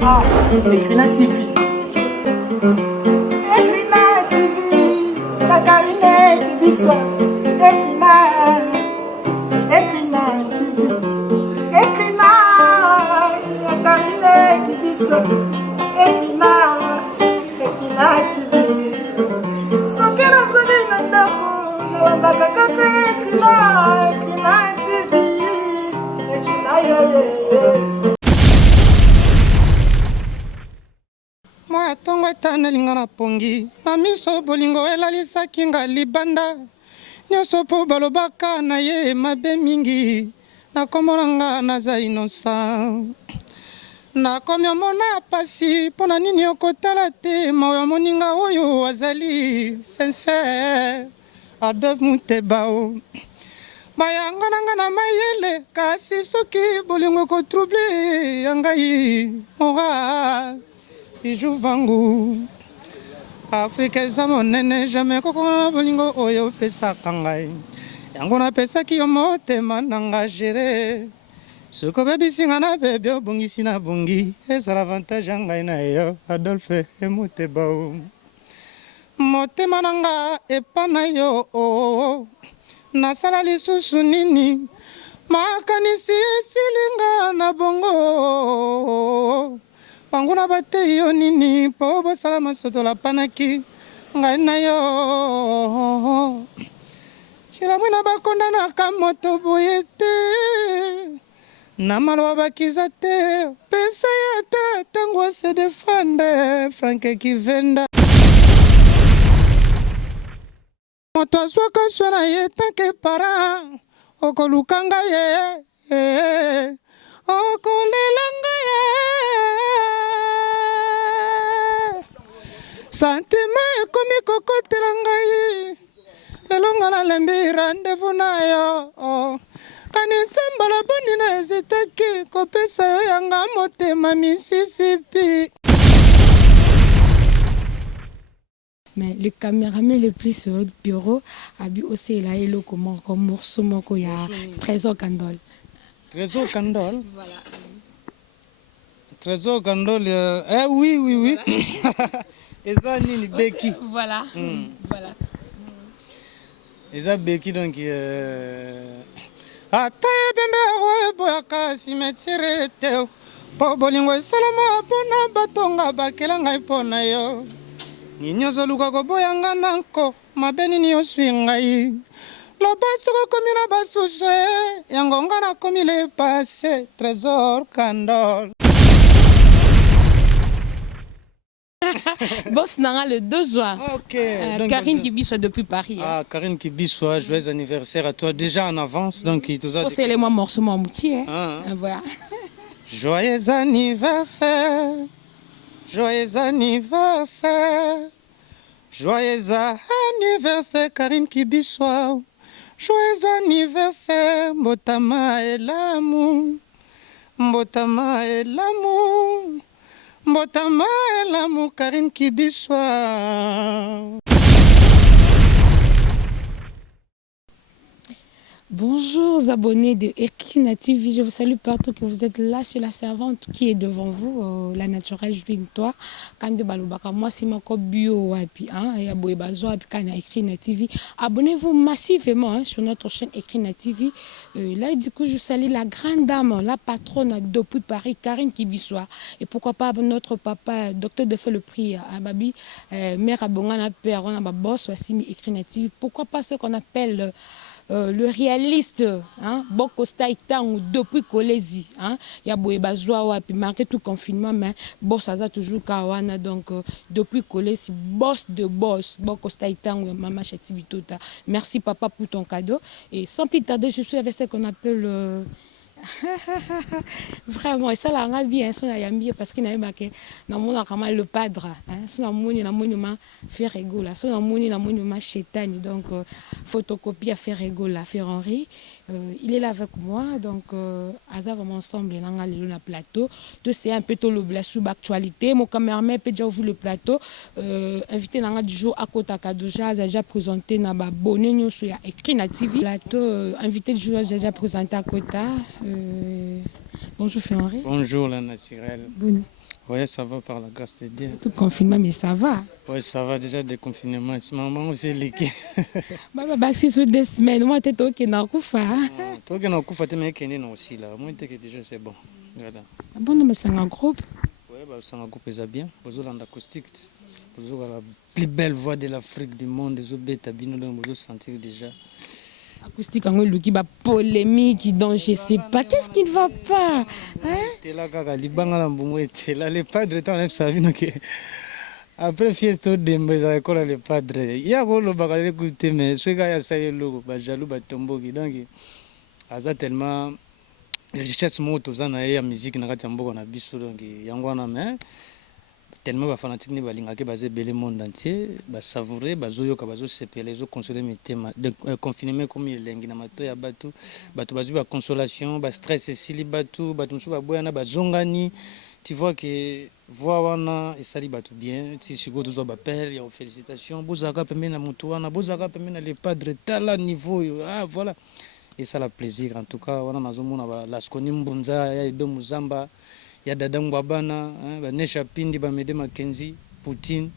Ah, Ecrina TV. Ecrina TV. La Karine Kibiso. Ecrina TV. Ecrina. La Karine Kibiso. Ecrina TV. Sokera soki na ndako. Nalandaka kaka Ecrina TV. Ecrina yeye. Moi tongo etana linga na pongi na miso bolingo elalisaki nga libanda nyonso mpo balobaka na ye mabe mingi nakomona nga naza innocent nakomi omona pasi mpo na nini okotala te maoyo moninga oyo azali sincere Adolphe Mutebao bayanga na nga na mayele kasi soki bolingo ekotrouble ya ngai moral Bijou vangu Afrika eza monene jamais kokona na bolingo oyo pesaka ngai yango napesaki yo motema na nga gere soki obebisi nga na bebe obongisi na bongi ezala avantage ya ngai na yo Adolphe Mutebao motema na nga epa na yo nasala lisusu nini makanisi esilinga na bongo Panguna bate yo nini po bosala masotola panaki ngai na yo shilamwi na bakondanaka moto boye te na maloba bakiza te pesa ya te tango ase defendre Franke Kivenda moto azwaka swa na ye tanke para okoluka ngai ye okolela ngai ye Santima ekomi kokotela ngai lelo nga nalembi rendez-vous na yo kanisa mbala boni na ezitaki kopesa yo yanga motema Mississippi. Mais le caméraman le plus sur votre bureau a vu aussi là et comme morceau moko ya Trésor Kandol. Trésor Kandol. Voilà. Trésor Kandol. Oui. Voilà. Eza nini Beki. Voilà. Voilà. Eza Beki donc ata bembe oye boyaka cimetière te po bolingo esalama mpona batonga bakela ngai mpona yo nini ozoluka koboyanga nanko mabe nini oswi ngai loba soko komi na basusu yango nga nakomi le passé Trésor Kandol. Boss Nanga le 2 juin. Ok. Karine Kibiswa depuis Paris. Ah, Karine Kibiswa, joyeux anniversaire à toi déjà en avance. Donc, il te a c'est les mois morceaux mon moutier. Voilà. Joyeux anniversaire. Joyeux anniversaire. Joyeux anniversaire, Karine Kibiswa. Joyeux anniversaire, Mbotama et l'amour. Mbotama et l'amour. Mbotama et l'amour, Karine Kibiswa. Bonjour abonnés de Ecrina TV, je vous salue partout que vous êtes là sur la servante qui est devant vous, la naturelle Victoire. Quand de balubaka moi c'est ma bio wapi et aboye bazo wapi kana Ecrina TV. Abonnez-vous massivement sur notre chaîne Ecrina TV. Là du coup je salue la grande dame, la patronne depuis Paris, Karine Kibiswa. Et pourquoi pas notre papa, docteur de fait le prix à Babi, mère Abongana père, on a ma boss voici Ecrina TV. Pourquoi pas ce qu'on appelle le réaliste, Boko Staïtang depuis Kolezi, il y a Boébazoa, puis marqué tout confinement, mais boss a toujours Kawana, donc depuis Kolezi, boss de boss, Boko Staïtang, maman Chatibitota. Merci papa pour ton cadeau. Et sans plus tarder, je suis avec ce qu'on appelle. Vraiment, et ça l'a rendu bien, parce qu'il n'a pas marqué le padre, son amour, il a fait rigoler, son amour, il a chétane, donc photocopie à faire rigoler, faire Henri. Il est là avec moi, donc Asa vraiment ensemble, on a le plateau. Tout c'est un peu tout le sous actualité. Mon caméraman peut déjà ouvrir le plateau. Invité dans du jour à Kota Kadoja, déjà présenté dans ma bonne sur Ecrina TV. Plateau invité du jour, déjà présenté à Kota. Bonjour Henri. Bonjour la naturelle. Bon. Ouais, ça va par la grâce de Dieu. Tout confinement, mais ça va. Ouais, ça va déjà des confinements. C'est maman aussi liquide. Bah, si sur 2 semaines, moi, t'es ok, n'a pas. Toi qui n'as pas fait mais qui est aussi là. Moi, déjà c'est bon. Voilà. Bon, non, mais c'est un groupe. Ouais, bah, ça m'a coupé ça bien. Vous avez l'acoustique. Vous avez la plus belle voix de l'Afrique du monde. Vous avez sentir déjà. Acoustique, en gros, qui va polémique, donc je sais pas. Qu'est-ce qui ne va pas? Hein? T'es là, kaka, libanga t'es là, les padres, t'en as sa vie, donc. Après fiesta de l'école, les padres. Il y a un bagage écouté, mais ce gars, il y a le jaloux, batomboki. Donc, il tellement. La richesse moto, ça n'a pas musique, n'a pas tambour, on a biso, donc, il y a un mais. Tellement fanatique ni balinga ke basé belé monde entier ba savourer bazo yoka bazo sepele zo consoler mes thèmes de confinement comme il lengi na mato ya batu batu bazu ba consolation ba stress sili batu batu mso ba boya na bazongani tu vois que voix wana et sali batu bien si sigo to zo ba pelle ya félicitations bozaka pembe na mutu wana bozaka pembe na les padres tala niveau ah voilà et ça la plaisir en tout cas wana nazomona ba laskoni mbunza ya do muzamba ya dadangu babana ba Nesha Pindi ba Mede Makenzi Poutine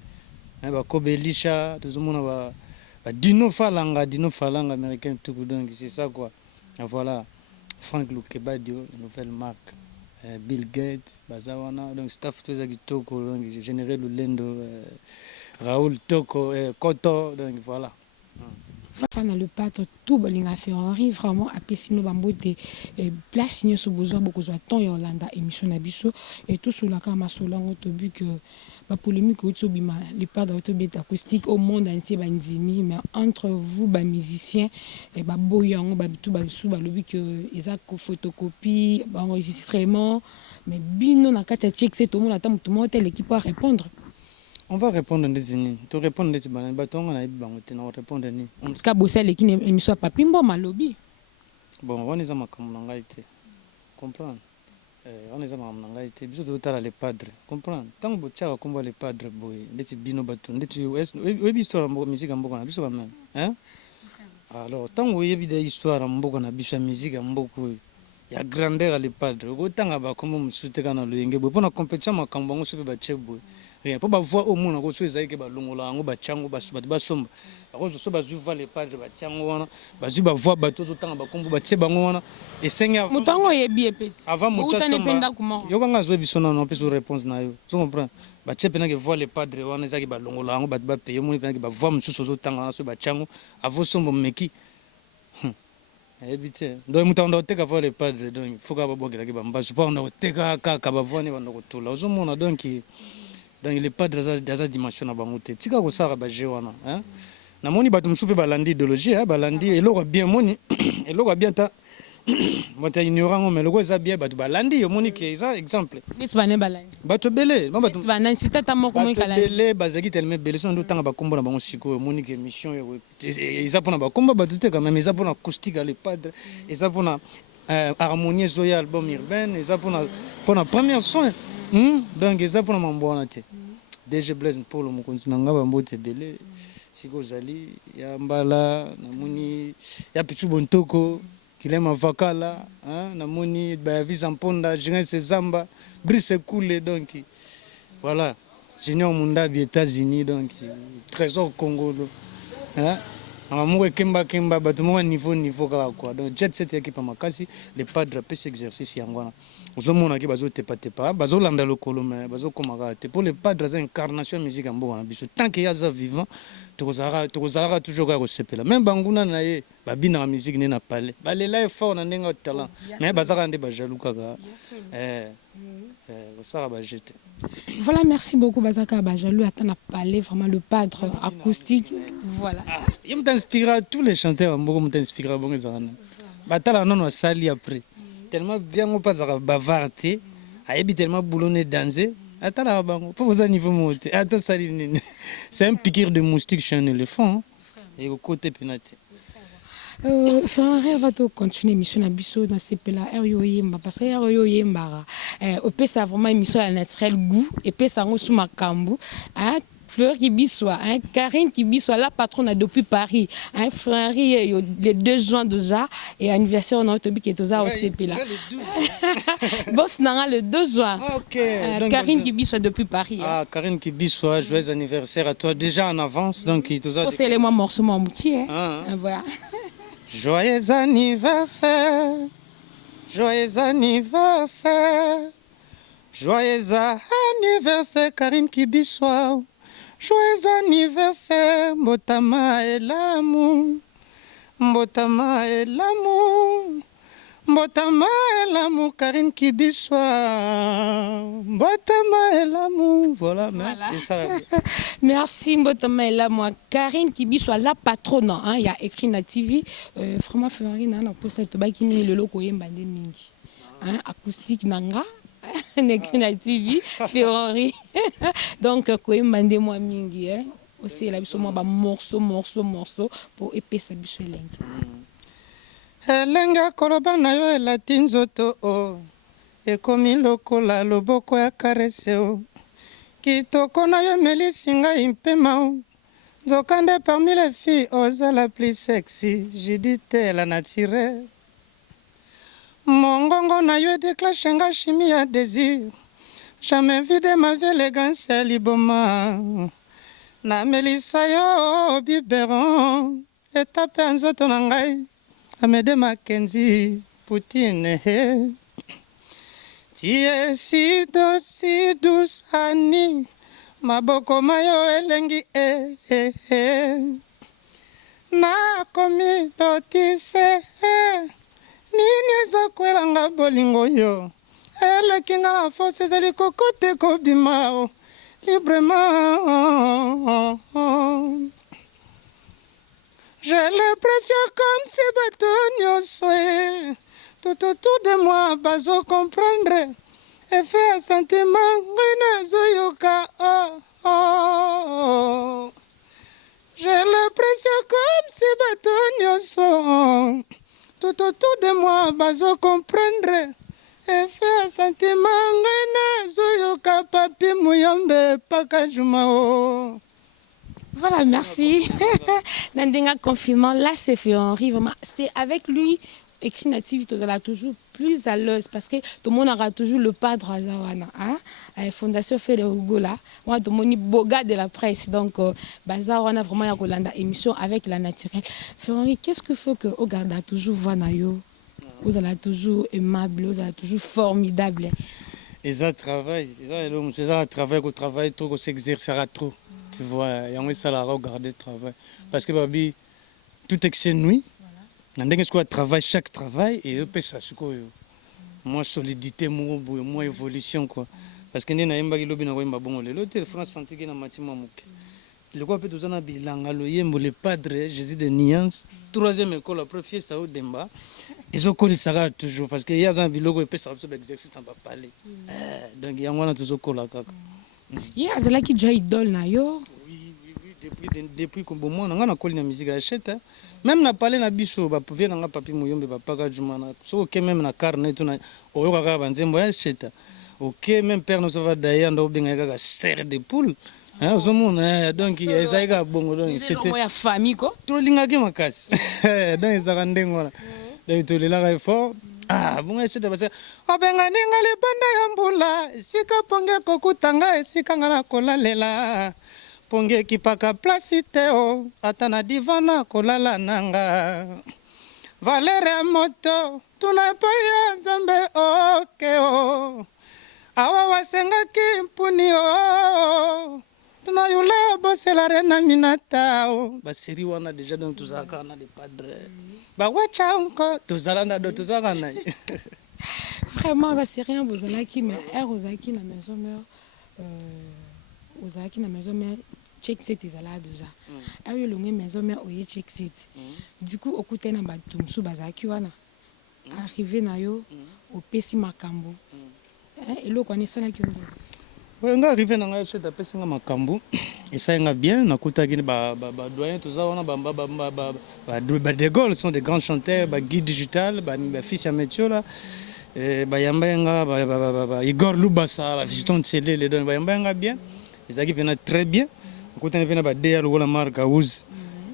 ba Kobelisha tuzomona ba Dino Falanga américain tout donc c'est ça quoi. Voilà Frank Lukebadio nouvelle marque Bill Gates bazawana donc staff tout ça kitoko donc général Lulendo Raoul Toko Koto donc voilà. Fana le patron tout balinga Ferrari vraiment apesino bambote place nyo so besoin beaucoup de temps Yolanda émission na biso et tout sur la kama solongo to but que ba polémique au bima les padres to bet acoustique au monde entier bandimi mais entre vous ba musiciens et ba boyango ba tout ba sou ba lobi que eza ko photocopie ba enregistrement mais bino na kata check c'est tout le monde attend tout le monde l'équipe à répondre. On va répondre des unis. Tu réponds des bananes, bateau on a eu bangoté, on répond des unis. En tout cas, bosser l'équipe émission papimbo malobi. Bon, on est à ma communauté. Comprendre. On est à ma communauté. Bisous de l'autre les padres. Comprendre. Tant que tu as combat les padres, boy, les bino bateau, les tu es histoire en musique en bocan, bisous quand même. Hein? Alors, tant que il y a des histoires en bocan, bisous musique en beaucoup. Il y a grandeur à les padres. Autant que bah comme on se fait quand on le yenge, pour la compétition, ma cambango se fait battre boy. Rien pour voir au monde ko soza ke ba longola ngo ba chango ba suba ba somba ko so ba zuva les padres ba chango wana ba zuba voir ba to tanga ba kombu ba tse bango wana et seigneur mutango yebi epeti avant mutango yo kanga zo bisona no peso réponse na yo tu comprends ba tse pena ke voir les padres wana ezaki ba longola ngo ba payer mo pena ke ba voir mususu zo tanga na so ba chango avo sombo meki ebite donc mutango teka voir les padres donc faut ka ba bogela ke ba mbasu pa on teka ka ba voir ne ba ndokotula ozo mona donc les padres dans dimension na bango te tika ko sara ba jewana hein na moni batum soupe balandi idéologie hein balandi eloko bien moni eloko bien ta mota ignorant mais loko za bien batu balandi yo moni ke ça exemple isbane balandi batu belé batu isbane sitata moko mo kala belé bazaki tellement belé son do tanga ba kombo na bango siko moni ke mission yo eza pona ba kombo batu te quand même eza pona acoustique les padres eza pona harmonie zoya album urbain eza pona première son donc eza pona mambo wana te DG Blaise pour le mokonzi nanga bambote belé siko zali ya mbala namoni ya pichu bontoko kilema vakala hein namoni ba visa mponda Jean Sezamba Brice Koulé donc voilà Junior Mundabi États-Unis donc Trésor Congolo hein amour kemba bato mo niveau kala quoi donc jet set équipe makasi les padres peut s'exercice yangwana ozomona ki bazo tepa bazo landa lokolo mais bazo komaka te pour les padres incarnation musique ambo na biso tant que yaza vivant tokozara toujours ka sepela même banguna na ye babina la musique ne na palais balela fort na ndenga talent mais bazaka nde ba jaloux kaka ça va jeter. Voilà, merci beaucoup Bazaka Bajalou. Attends, parler vraiment le padre acoustique. Voilà. Il m'inspire tous les chanteurs, beaucoup m'inspire bon les années. Batala non sali après. Tellement bien on passe à bavarder, a tellement boulonner danser. Attends là bango, pour vous à niveau monter. Attends sali. C'est un piqûre de moustique chez un éléphant et au côté pénalité. Ferrari va continuer l'émission à Bisso dans ces pays-là. Parce que Yemba, au pays ça vraiment émission à naturel goût et puis ça on sous ma cambo. Fleur Kibiswa, hein, Karine Kibiswa, la patronne depuis Paris. Hein, frère, les 2 juin déjà, et anniversaire on a qui est au CP là. Boss Nanga le 2 juin. Ah, ok. Karine Kibiswa depuis Paris. Ah, Karine Kibiswa, joyeux anniversaire à toi, déjà en avance. Donc, il te c'est les mois morceaux, mon mouki. Voilà. Joyeux anniversaire, joyeux anniversaire, joyeux anniversaire, Karine Kibiswa. Joyeux anniversaire, Mbotama et l'amour, Mbotama et l'amour, Mbotama et l'amour, Karine Kibiswa, Mbotama et l'amour, voilà. Merci Mbotama et l'amour, Karine Kibiswa, la patronne, hein, il y a écrit na TV, vraiment Florine, on a posé le bac qui met le logo yembande mingi, hein, acoustique nanga. Écrit na TV, Ferrari. Donc, quand il m'a moi mingi, aussi la biso moi ba morceau pour épaissir biso lengi. Elenga koloba na yo elati nzoto o ekomi lokola loboko ya karese o kitoko na yo emelisi ngai mpema o nzokande parmi les filles oza la plus sexy Judith la naturelle. Mongongo na yo déclenche nga chimie ya désir. Jamais vu de ma vie élégance ya liboma. Na melisa yo biberon. Etape ya nzoto na ngai. Amede Mackenzie Poutine. Tu es si douce Annie. Maboko mayo elengi nakomi lotise nini ezakwelanga bolingo yo eleki nga na force ezali kokote kobima o librement. J'ai l'impression comme si bato nyonso tout autour de moi bazo comprendre effet ya sentiment ngai nazoyoka J'ai l'impression comme si bato nyonso tout autour de moi bazo comprendre effet ya sentiment ngai nazoyoka papi muyombe paka juma o. Voilà, merci. Nandenga confinement, là c'est fait Henri, vraiment, c'est avec lui écrit native, tu es toujours plus à l'aise parce que tout le monde aura toujours le padre à Zawana. Hein? La fondation fait le Hugo-là. Moi, tout le monde est boga de la presse. Donc, Zawana vraiment y a une émission avec la naturelle. Henri, qu'est-ce qu'il faut que vous gardez toujours Vanayo? Vous allez toujours aimable, vous allez toujours formidable. Et ça travaille, ça travaille, qu'on travaille trop, qu'on s'exercera trop. Tu vois, et on ça la regarder le travail. Parce que babi, tout excès nuit. Nandenge ce travail, chaque travail, et peut ça ce quoi. Moi solidité, moi évolution quoi. Parce que nena yemba kilobi na wemba bongo le téléphone santi ki na matima muke. Le quoi peut tout ça bilanga lo yembo le padre Jésus de Niance. Troisième école après fiesta au Demba. Ils ont connu ça toujours parce que y a un bilogo et peut ça sur exercice dans pas parler. Donc il y a un toujours colla kaka. Yeah, c'est là qui déjà idole na yo. Depuis que bon on a collé la musique à achète même na parler na biso ba pouvoir na papi muyombe ba paka juma na so que même na carnet to na oyo kaka banzembo ya achète OK même père nous va d'ailleurs ndo benga kaka serre de poule hein zo mona donc ezaiga bongo donc c'était la famille quoi to linga ke makasi donc ezaka ndengo na donc to lelaka fort bon achète parce obenga ninga le banda ya mbula sika ponge kokutanga esika ngana kolalela ponge kipaka place teo atana divana kolala nanga Valere moto tunapaya zambe okeo awa wasengaki mpuni o tunayula bosela rena minata o baseri wana déjà donc tuzaka na de padre ba wacha onko tuzalana do tuzaka na vraiment ba c'est rien vous en qui mais Rosaki na maison mère Ozaki na maison mère check set ezala déjà ayo longue maison mère oye check set du coup okute na batumsu bazaki wana arrivé na yo opesi makambo eloko ani sala ki onde ouais nga arrivé na nga chet apesi nga makambo esayenga bien nakutaki ba doyen toza wana ba de Gaulle sont des grands chanteurs ba guide digital ba fils ya Metiola ba yambenga ba Igor Lubasa ba Fiston Tsele les deux ba yambenga bien ezaki pena très bien okutana pe na badeya lokola marka us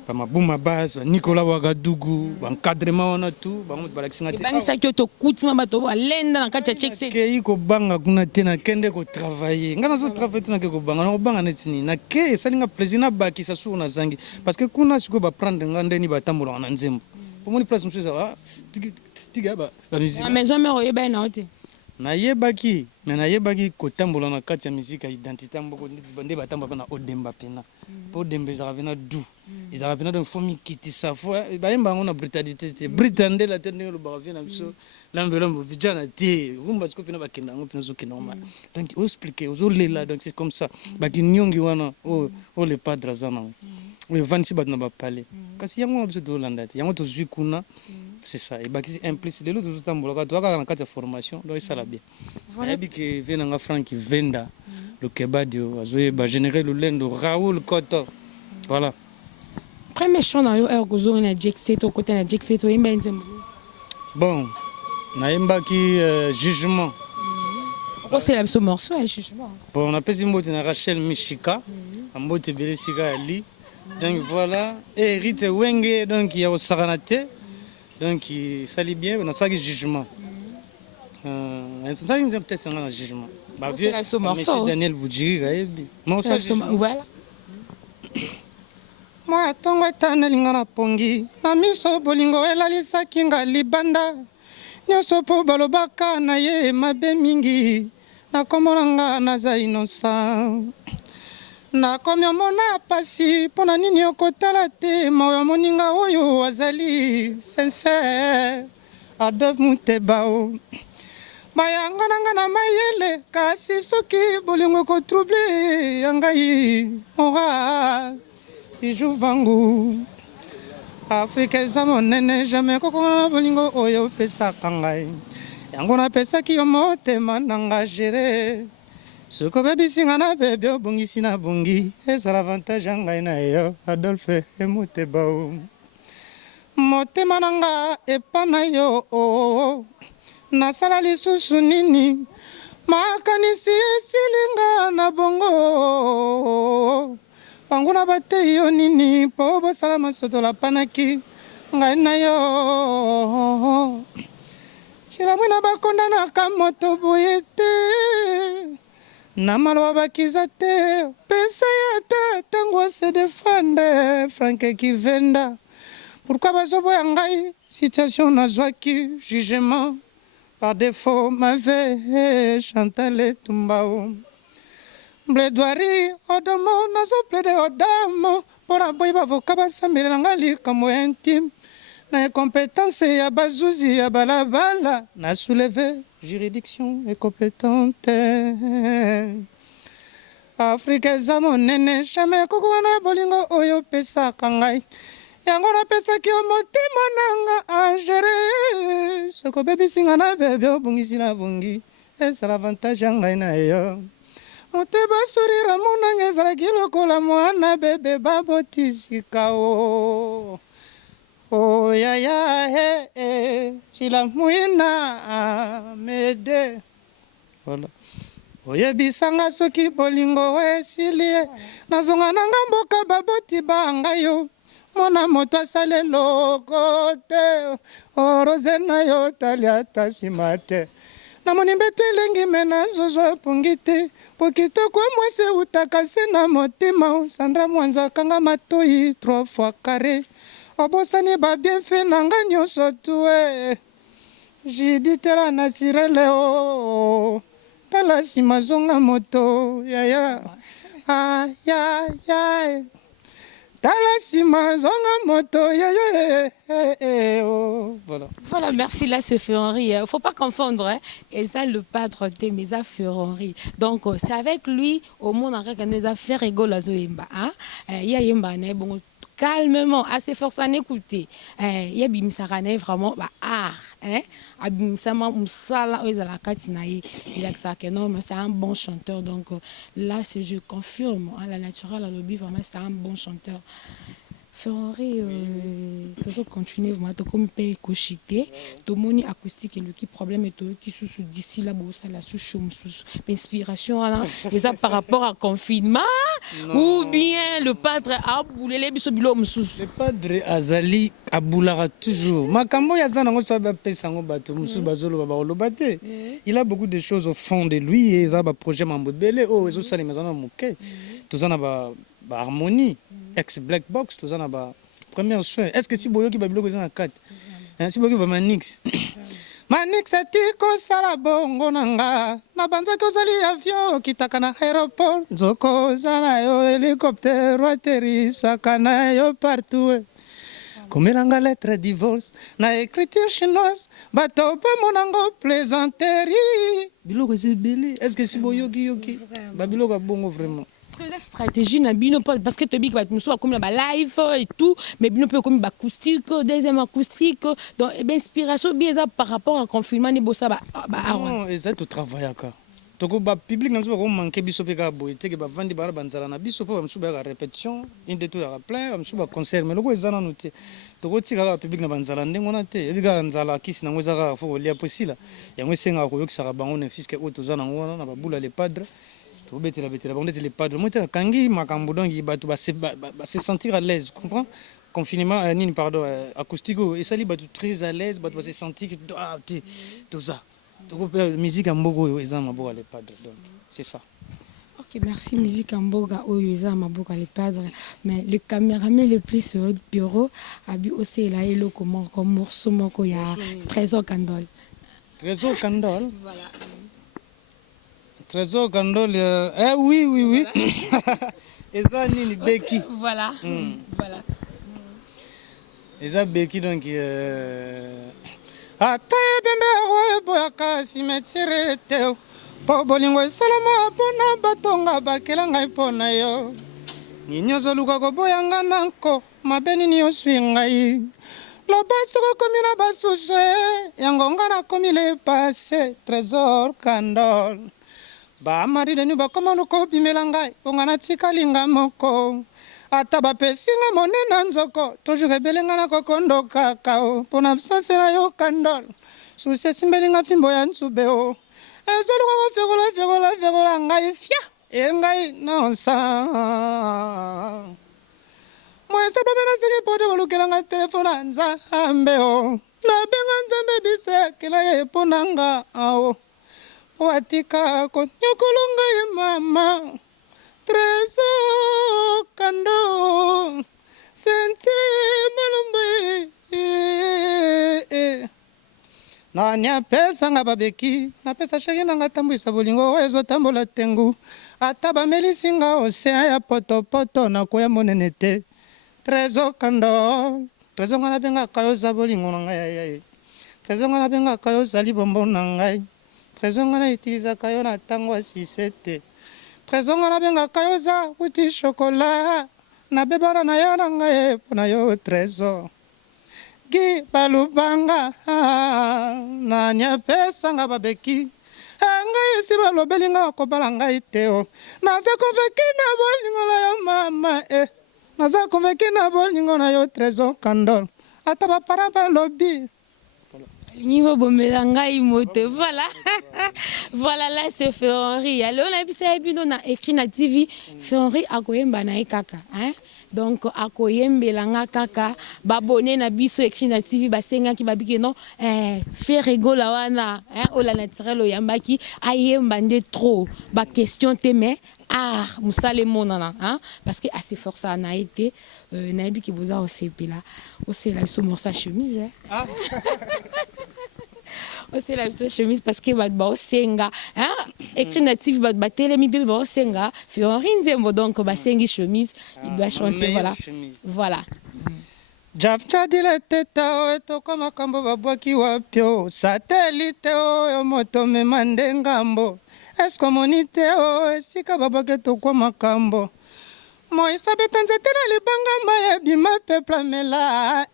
bamabuma base banicolas wagadugu baencadrement wana tu bango moto balakisinga te ebangisaki yo tokutima bato balenda na kati ya kei kobanga kuna te nakende kotravaille ngai nazotravaille te nake kobanga nakobanga neti nini nake esalinga plaisir nabakisa suku nazangi parce que kuna sikoyo baprendre nga ndeni batambolaka na nzembo omoni place mosusu eza tiga bamusike na maison mare oyebaki na yo te nayebaki me nayebaki kotambola na kati ya musike ya identité mboko nde batambola mpe na odemba pena mpo odemba ezalaka pena du ezalaka pena donc fo mikitisa fo bayemba yango na brutalité te brita ndela te ndenge lobaka vie na biso lambelambo vijana te rumba siko pena bakenda yango pena ozokenda yango mala donc oexplike ozolela donc c'est comme ça bakiniongi wana oyo le padre aza nango oyo evandisi bato na bapale kasi yango na biso tolanda te yango tozwi kuna c'est ça ebakisi implice lelo tozotambolaka toakaka na kati ya formation donc esala bien nayebi ke vie nanga frank venda lokebadio azoyeba généré lolendo raoul koto voilà premier chant na yo aire kozonga na jexet okota na jexet oyemba nzembo bon nayembaki jugement okosela biso morceau ya jugement bon napesi mbote na rachel mishika ambote ebele sika ya li donc voilà et rite wenge donc ya kosakana te donc esali bien nasalaki jugement nasalaki nzembo te esanga na jugement monsieur Daniel Boudjiri kayebi voilà mwa ntongo etanelinga na pongi na miso bolingo elalisaki nga libanda nyonso mpo balobaka na ye mabe mingi nakomona nga naza innocent nakomi omona pasi mpo na nini okotala te maoyo moninga oyo azali sincere Adolphe Mutebao bayanga nanga na mayele kasi soki bolingo kotrouble ya ngai moral iju vangu afrika eza monene jamai kokona na bolingo oyo opesaka ngai yango napesaki yo motema nanga gere soki obebisi nga na bebe obongisi na bongi ezala avantage ya ngai na yo Adolphe Mutebao motema nanga epa na yo nasala lisusu nini makanisi esilinga na bongo banguna batei yo nini mpo bosala masotola panaki ngai na yo shilamwi na bakondanaka moto boye te na maloba bakiza te pesa ya te ntango ase defendre franke kivenda pourkui bazoboya ngai situation nazwaki jugement par défaut m'avait Chantal Tumbao Bledwari odomo nazo plede odamo pora boy bavoka basambela nga likambo intime na compétence ya bazuzi ya balabala na soulever juridiction incompétente Afrika eza monene jamais kokona bolingo oyo pesaka ngai yango napesaki yo motema nanga angere soko bebisinga na bebe obongisi na bongi ezala avantage ya ngai na yo moteba sourire monanga ezalaki lokola mwana bebe babotisika o oyaya cilamwina mede voilà oyebisanga soki bolingo esilie nazonga nanga mboka baboti banga yo mwana moto asali eloko te oroze na yo tali ata nsima te namoni mbeto elengi me nazozwa epongi te po kitoko mwasi eutaka se na motema sandra mwanza akanga matoi 3 fois carré obosani babienfe na nga nyonso tue jiditela na sirele o tala nsima zonga moto yaya ayaya Voilà, merci là, ce Ferrari. Il ne faut pas confondre. Hein. Et ça, le padre de mes Ferrari. Donc, c'est avec lui, au monde, on a des affaires égales à Zoemba. Il y a Yemba, bon, calmement, assez force à écouter. Il y a Bimsarane, vraiment, art. Abimsama Moussala, il c'est un bon chanteur. Donc là, je confirme, la naturelle, à l'objet, vraiment, c'est un bon chanteur. Ferrari, tu continuer vraiment comme paye cochité, tout le monde acoustique et le qui problème est tout qui sous d'ici là bon ça la sous sous inspiration et ça par rapport à confinement ou bien le padre a boulé les biso bilo sous. Le padre azali aboulara toujours. Makambo ya zana ngo sa ba pesa ngo bato musu bazolo ba olobate. Il a beaucoup de choses au fond de lui et ça ba projet mambodele oh ezo sala maison moké. Tout ça na ba harmonie ex black box tout ça na ba première soin. Est-ce que si boyo ki ba biloko za na 4 si boyo ba manix manix atiko sala bongo nanga na banza ko sali avion kitaka na aéroport nzoko zala yo hélicoptère atterrissa kana yo partout komelanga lettre divorce na écriture chinoise bato pe monango plaisanterie biloko ezebele. Est-ce que si boyo ki yoki ba biloko bongo vraiment. Est-ce que la stratégie n'a bino pas parce que tu dis que nous sommes comme la live et tout mais bino peut comme acoustique deuxième acoustique donc inspiration bien ça par rapport à confinement ni bossa ba non et ça tout travail aka toko ba public na ko manquer biso pe ka boy te ke ba vandi ba banzala na biso po ba msuba ka répétition une de tout ya plein ba msuba concert mais loko ezana noté toko tika ka public na banzala ndengo na te ebika nzala kisi na ngweza ka fo lia posila yango senga ko yokisa ka bango na fiske auto zana ngona na ba bula les padres. Betela les padres moi kangi makambo donc bato ba se sentir à l'aise comprends confinement nini pardon acoustique et ça li bato très à l'aise bato ba se sentir tout ça donc musique ambogo eza maboka les padres donc c'est ça. Ok, merci musique amboga oyoza maboka les padres mais le caméraman le plus sur votre bureau abi aussi là elo comme morceau moko ya Trésor Kandol voilà. Trésor Kandol, oui. Et ça, Nini Beki. Voilà. Voilà. Et ça, Beki, donc. Ataye bembe boyaka cimetière teo. Po bolingo salama pona batonga bakelanga ipona yo. Ninyozo luka ko boyanga nanko mabeni ni oswingai. Lobaso komi na basushe yango ngana komi le passé Trésor Kandol. Ba mari de nuba komano ko bimela ngai ongana tikalinga moko ata bapesinga monena nzoko toujours ebelenga na kokondo kakao pona absence na yo Kandol susi simbelinga fimbo ya nsube o ezoluka fegola ngai fia engai nonsa mwese domena siki pode bolukela ngai telefona nzambe o na benga nzambe bisekela ye ponanga ao watika ko nyokolonga ye mama Trésor Kandol senti malumbe nanya pesa nga babeki na pesa sheki nanga tambwisa bolingo ezo tambola tengu ata bamelisinga océan ya potopoto na koya monene te Trésor Kandol Trésor nga nabenga kayo za bolingo na ngai Trésor nga nabenga kayo zali bombo na ngai Trésor nga na itiliza kayo na tango asisete Trésor nga nabenga kayo za uti chocolat na bebana na yo na ngai pona yo Trésor gi balubanga na nya pesa nga babeki ngai si balobelinga kobala ngai teo naza konveki na bolingo na yo mama naza konveki na bolingo na yo Trésor Kandol ata bapara balobi niveau bomelangai mote voilà. Voilà là c'est Ferrari alors on a écrit na TV Ferrari akoyemba na kaka hein donc akoyembelanga kaka babone na biso écrit na TV basenga ki babike non fait rigola wana hein o la naturel oyambaki ayemba nde trop ba question te mais musale monana hein parce que assez fort ça na été nabi ki boza au CP là au c'est la morceau chemise hein c'est la chemise parce que ba senga hein écrit natif ba telemi pe ba senga Ferrari nzembo donc ba sengi chemise il doit chanter voilà Jafta dile teta eto kama kambo babwaki wapyo satellite oyo moto memande ngambo esko monite o esika babwaki to kwa makambo Moïse betanzete na libanga maye bima peuple mela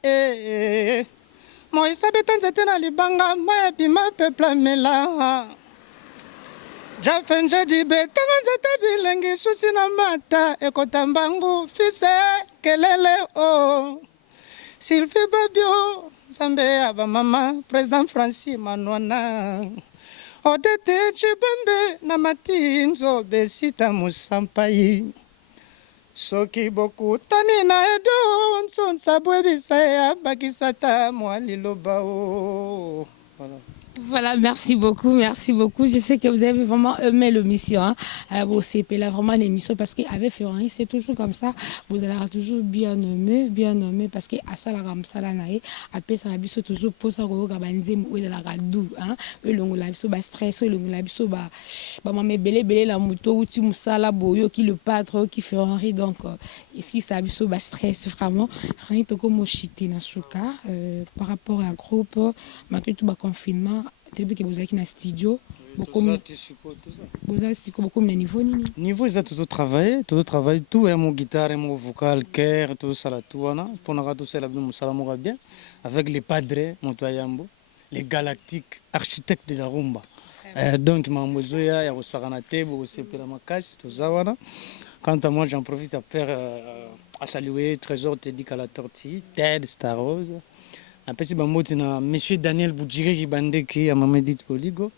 Moïse betanzete na libanga maye bima peuple mela Jafenje di betanzete bilengi susi na mata ekotambangu fise makelele o Sylvie Babio Nzambe ya bamama Président Francis Manwana Odete Chibembe na Mati Nzobe Sita Musampai Soki bokutani na edo Nsonsa bwebisa ya bakisata mwaliloba o Voilà. Voilà, merci beaucoup, merci beaucoup. Je sais que vous avez vraiment aimé l'émission, hein, au CP, là, vraiment l'émission, parce qu'avec Ferrari, c'est toujours comme ça. Vous allez toujours bien aimé, parce que à ça, la ramsala nae, après ça, la biso toujours pour ça, qu'on va banzem ou la radou, hein, le long la biso ba stress, le long la biso ba maman belé la moto ou tu musala boyo qui le pâtre qui Ferrari, donc ici ça biso ba stress vraiment. Rien toko mochité na suka par rapport à groupe, malgré tout ba confinement. Depuis que vous êtes dans le studio, beaucoup de niveau. Niveau, ils ont toujours travaillé, tout, et mon guitare, et mon vocal, cœur, tout ça, tout, pour nous tout ça, bien, avec les padres, Montoyambo, les galactiques architectes de la rumba. Donc, Mamozoya, Yarosaranate, Bosepela Makas, tout ça, quant à moi, j'en profite à saluer Trésor Teddy Kalatorti, Ted Star Rose. Napesi bamboti na monsieur Daniel Boudjiri Kibandeki à Mamedit Poligo.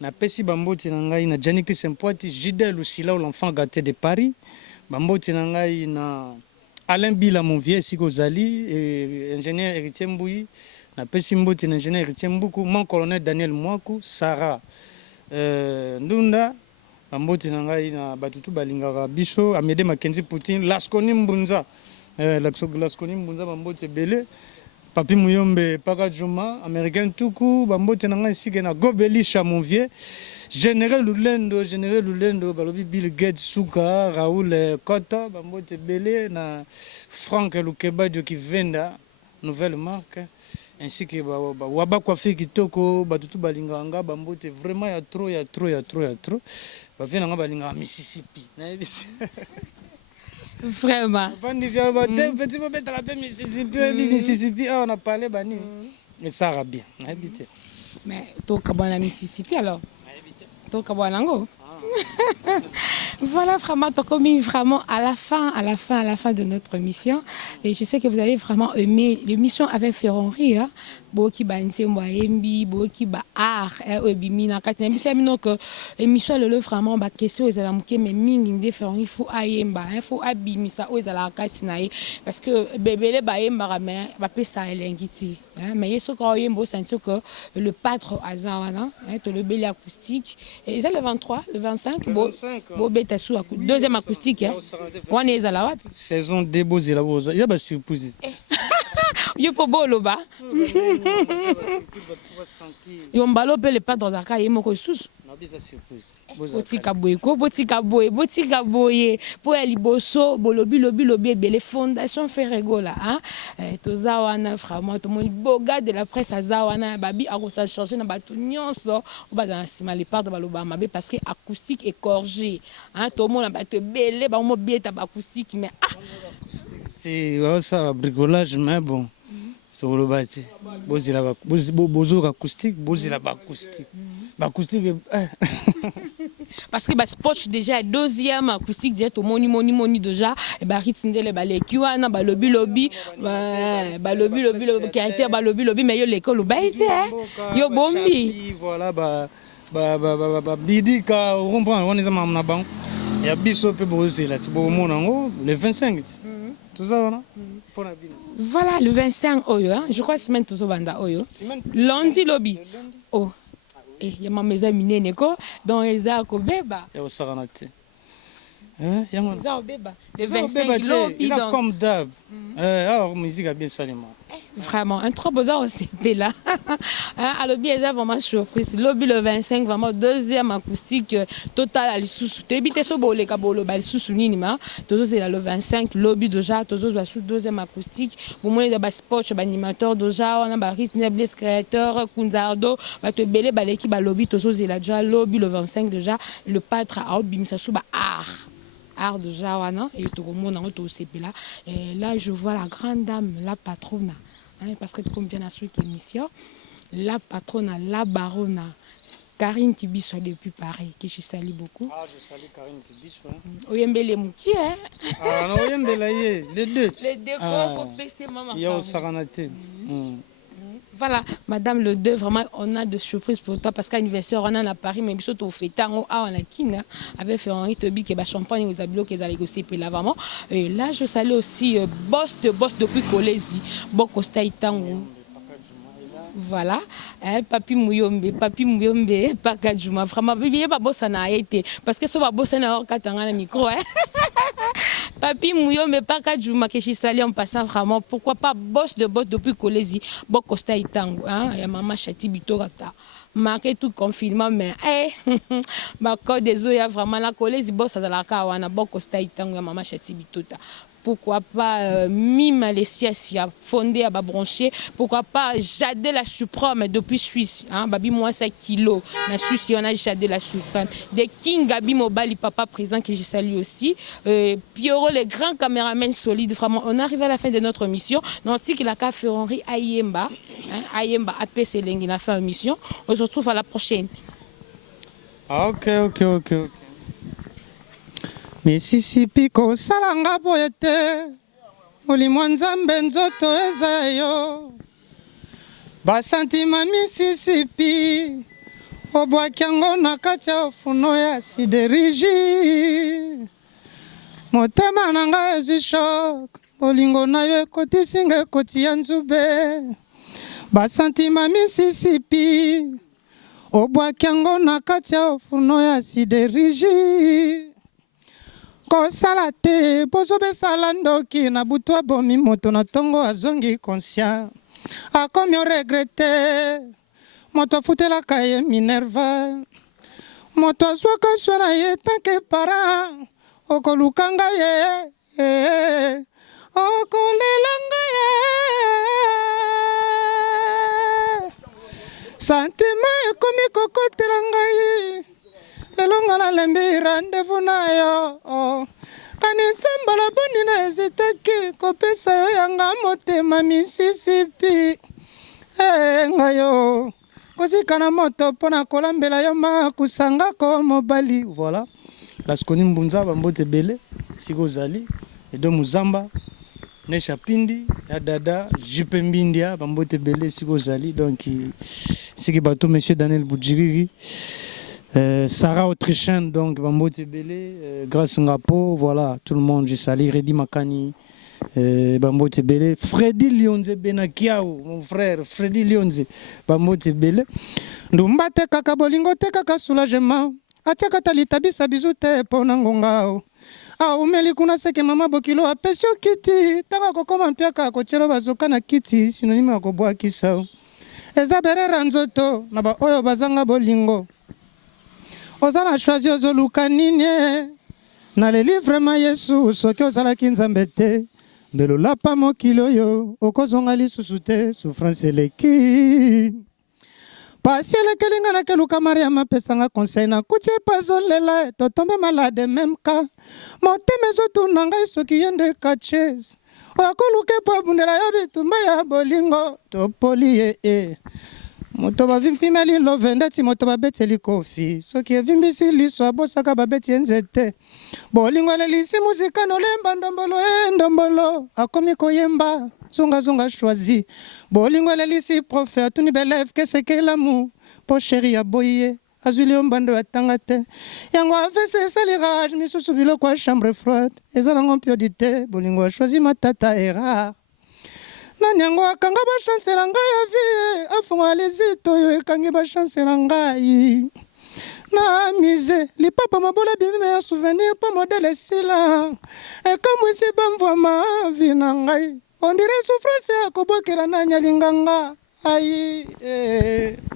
Napesi bamboti na ngai na Janiki Sempoati, Gidel Lucila l'enfant gâté de Paris. Bamboti na ngai na Alain Bila mon vieux Sikozali et ingénieur Héritier Mbouyi. Napesi mboti na ingénieur Héritier Mboukou, mon colonel Daniel Mouakou, Sarah Ndunda. Bamboti na ngai na Batutu Balingara Biso, Amédée Mackenzie Poutine, Laskoni Mbunza. Laskoni Mbunza bamboti belé. Papi Mouyombe, Paka Juma, Américain Toukou, Bambote Nanga Sigena, Gobelisha, mon vieux, Général Lulendo, Balobi Bill Gates, Souka, Raoul Kota, Bambote Belé, Franck Lukeba qui venda, nouvelle marque, ainsi que Wabakwafi Kitoko, Batutu Balinganga, Bambote, vraiment il y a trop. Bavinanga Balinga Mississippi. Vraiment. Mississippi, on a parlé bani. Mais ça va bien. Mais tu as Mississippi alors? Tu as Voilà, vraiment, tu as commis vraiment à la fin de notre mission. Et je sais que vous avez vraiment aimé l'émission avec Ferrari. Boki ba ntembo embi boki ba art ebimina kati na biso mino que émission le vraiment ba question ezala muke mais mingi nde Ferrari faut ayemba faut abimisa o ezala kati na ye parce que bebele ba yemba mais ba pesa elengiti mais yeso ko yembo sentir que le pâtre azawana to le bel acoustique et ça le 23 le 25 bo beta sou deuxième acoustique on ezala wapi saison debozi la boza ya ba surprise yo po bolo ba yo mbalo pe le pas dans aka yemo ko susu na bisa surprise botika boye po ya liboso bolobi ebele fondation Ferrego là hein toza wana vraiment to moni boga de la presse azawana babi a sa changer na batu nyonso o ba dans sima le part de baloba mabe parce que acoustique écorgé hein to mona batu belé ba mo bieta ba acoustique mais c'est ça bricolage mais bon sur le bâti bozo acoustique bozila ba acoustique parce que spot déjà deuxième acoustique déjà to moni déjà et ba ritindele ba lekiwana ba lobi caractère ba lobi mais yo l'école ba yo bombi voilà ba bidika on comprend on est na banc ya biso pe bozila ti bo monango le 25 tout ça on a voilà le 25 oyo hein je crois semaine tout banda oyo lundi lobby oh et ya mameza minene ko donc eza ko beba ya osaranate eza beba le 25 lobby donc comme d'hab alors musique a bien salima vraiment un trop beau aussi là à lobby eza vraiment surprise lobby le 25 vraiment deuxième acoustique total à l'isusu tebite so boleka bolo ba l'isusu nini ma tozo c'est le 25 lobby déjà tozo za sous deuxième acoustique pour moi da ba sport ba animateur déjà on a ba rythme bless créateur Kunzardo ba te belé ba l'équipe ba lobby tozo c'est là déjà lobby le 25 déjà le pâtre a obimisa sous ba art de Jawana et tout le monde en tout ces là et là je vois la grande dame la patronne hein, parce que comme vient à suite émission la patronne la baronne Karine Kibiso depuis Paris, que je salue beaucoup. Ah, je salue Karine Kibiso. Oyembele Mouki, hein? Ah, non, Oyembele, les deux. Les deux, il faut pester maman. Il y a au Saranate. Voilà, Madame Le Deux, vraiment, on a de surprises pour toi parce qu'à l'anniversaire, on a à Paris, mais surtout au fêtant, on a Kina, avec Ferrari Tobi, qui est champagne, aux abilos, qui est négocié, puis là, vraiment. Et là, je salue aussi boss depuis Kolesi, Bokosta Itango. Voilà, Papi Mouyombe, Pakadjouma, vraiment, il n'y a pas boss à été parce que ce va boss à le micro, hein. Papi Mouyombe, Pakadjouma, que je salue en passant vraiment, pourquoi pas boss depuis Kolesi, Bokosta Itango, hein, et maman Chati Bitorata. Marqué tout confinement, mais ma code des eaux, il y a vraiment la Kolesi, boss à la Kawana, Bokosta Itango, maman Chati Bitota. Pourquoi pas Mime Alessia fondé à Babranché, pourquoi pas Jade la Suprême depuis Suisse, hein, Babi moi 5 kilos, la Suisse on a Jade la Suprême, des King Gabi Mobali papa présent que je salue aussi, Pioro les grands caméramans solides, vraiment on arrive à la fin de notre mission, notre la Ferrari Ayemba, Ayemba APC Lengi la fin de mission, on se retrouve à la prochaine. Ah, ok. Mississippi kosalanga boye te molimo nzambe nzoto eza yo basantima Mississippi obwaki yango na kati ya ofuno ya siderigi motema na ngai ezwi shok bolingo na yo ekotisi nga ekoti ya nzube basantima Mississippi obwaki yango na kati ya ofuno ya siderigi kosala te bozobesala ndoki na butu abomi moto na ntongo azongi conscient akomi oregrete moto afutelaka ye minerva moto azwaka swa na ye tanke para okoluka ngai ye okolela ngai ye santima ekomi kokotela ngai lelo nga nalembi rendez-vous na yo kanisambala boni na ezitaki kopesa yo yanga motema Mississippi ngai yo kozika na moto mpo na kolambela yo makusangako mobali voilà laskoni mbunza bambote ebele sika ozali edo muzamba Nesha Pindi ya dada Jupe Mbindia bambote ebele sika ozali donc siki bato monsieur Daniel Boudjiriri Sarah Autrichienne, donc Bambote Bele, Grâce Ngapo, voilà, tout le monde, je salue Redi Makani, Bambote Bele, Freddy Lyonze Benakiao, mon frère, Freddy Lyonze, Bambote Bele. Ndumba te kaka bolingo te kaka soulagement, atiaka talitabisa bizu te pona ngongao. Umeli kuna seke mama bokilo apesio kiti, taka kokoma mpiaka kochelo bazoka na kiti, sinonime ya koboa kisao. Eza berera nzoto, naba oyo bazanga bolingo. Ozala choisi ozoluka nini naleli vraiment Yesu soki ozalaki nzambe te ndelo lapa mokili oyo okozonga lisusu te souffrance eleki pasi elekeli nga nakeluka Mariama apesanga conseil nakuti epa azolela totombe malade meme ka motema ezotuna ngai soki ye nde kachese oyo akoluka epo abundela yo bitumba ya bolingo topoli ye moto bavimpimeli love ndeti moto babeteli kofi soki evimbisi liso abosaka babeti nzete bolingo elelisi muzika nolemba ndombolo ndombolo akomi koyemba zonga choisi bolingo elelisi profe atuni beleve keseke lamu po sheri ya boye azwili yo mbando ya tanga te yango avese esalirage misusu biloko ya chambre froide eza nango mpiodi te bolingo achoisi matata erare nani yango akanga bachance na ngai ya vie afunga lezito oyo ekangi bachance na ngai na mise lipapa mabola bimime ya souvenir mpo modele esila ekamwisi bamvwama vi na ngai ondire souffrance ya kobokela nani alinganga ai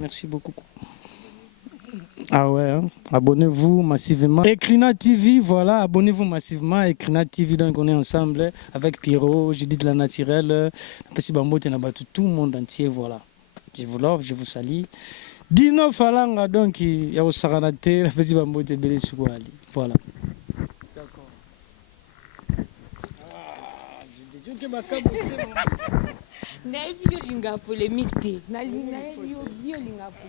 merci beaucoup. Ah ouais, hein? Abonnez-vous massivement. Ecrina TV, voilà, abonnez-vous massivement. Ecrina TV, donc on est ensemble avec Pierrot, Judith la naturelle, tout le monde entier, voilà. Je vous love, je vous salue. Dino Falanga, donc, il y a au Saranate, la Pessi Bambote Bele Souali. Voilà. D'accord. Ah, je dis que ma cam aussi. Na bio linga polémique, na bio linga